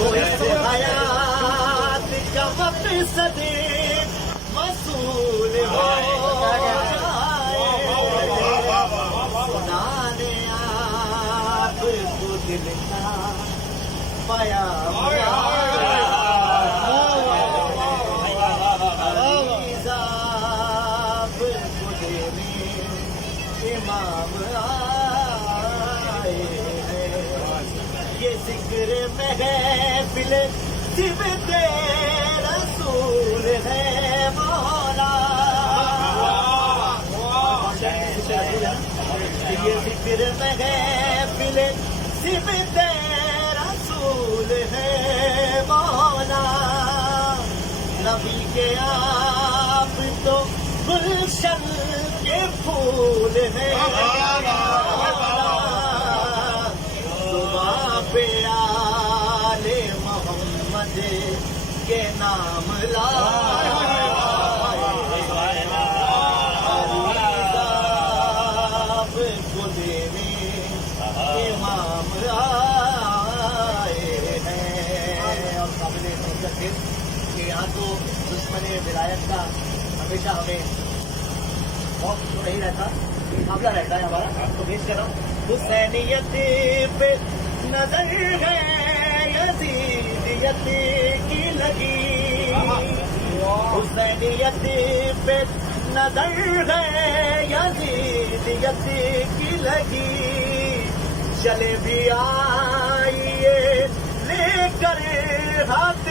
وہ اس حیات کا مقصد وصول ہو سنانے آپ کو دل کا پیام امام آئے ہیں یہ ذکر محفل صفت رسول ہے مولا یہ ذکر محفل صفت رسول ہے مولا نبی کے آپ تو گلشن کے پھول ہیں صبح پہ آل محمد کے نام کو دینے امام آئے ہیں اور قابل عزت ہے کہ یہاں تو دشمن ولایت کا ہمیشہ ہمیں موقع تو نہیں رہتا معاملہ رہتا ہے ہمارا تو پیش کر رہا ہوں حسینیت پہ نظر ہے یزیدیت کی لگی حسینیت پہ نظر ہے یزیدیت کی لگی چلے بھی آئیے لے کر ہاتھ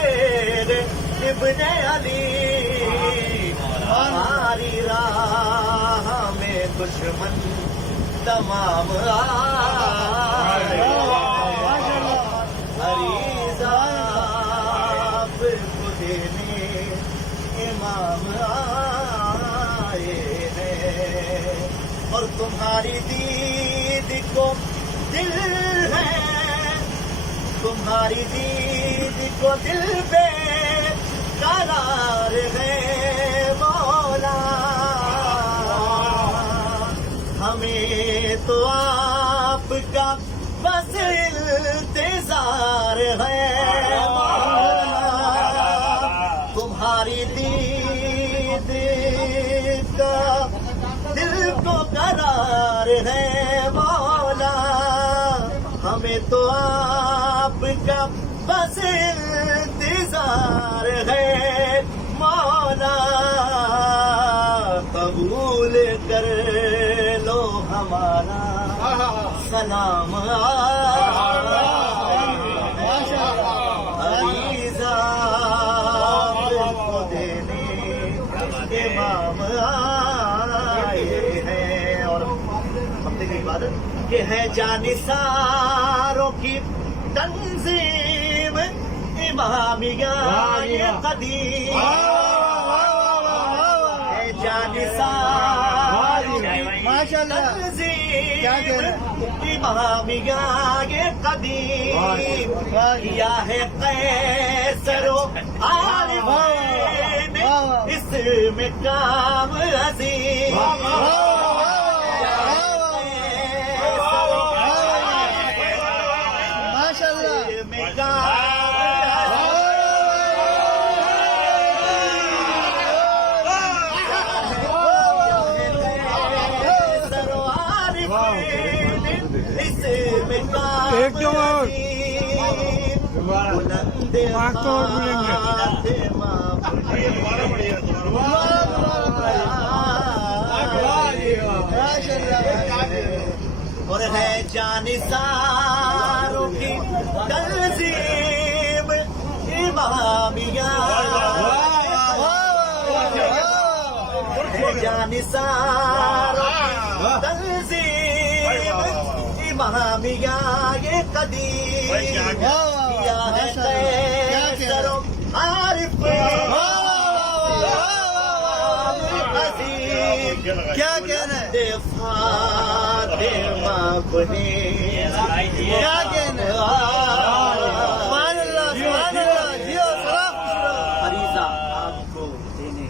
ابن علی ہماری راہ میں دشمن تمام عریض آپ کو دینے امام آئے ہیں اور تمہاری دید کو دل ہے تمہاری دید کو دل پہ قرار ہے مولا ہمیں تو آپ کا بس انتظار ہے مولا تمہاری دید کا دل کو قرار ہے مولا ہمیں تو آپ کا بس انتظار ہے مولا قبول کر لو ہمارا سلام عریض کو دینے امام آئے ہیں اور ہفتے کی عبادت کہ ہے جانثاروں کی تنظیم امامیہ یہ قدیم ہے جانثار تنظیم امامیہ یہ قدیم کیا ہے قیصر و عارفین اس میں کام عظیم ایک دو اور پانچ تو اور ملیں گے اور ہے جانثاروں کی تنظیم امامیہ جانثاروں کی تنظیم امامیہ یہ قدیم کیا ہے قیصر و عارف عظیم کیا کہنا ہے فاطمہ بنے کیا کہنا ہے سبحان اللہ سبحان اللہ جیو سلام فریضہ آپ کو دینے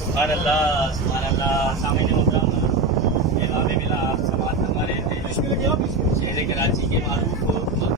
سبحان اللہ سامنے محترم شہر کراچی کے معروف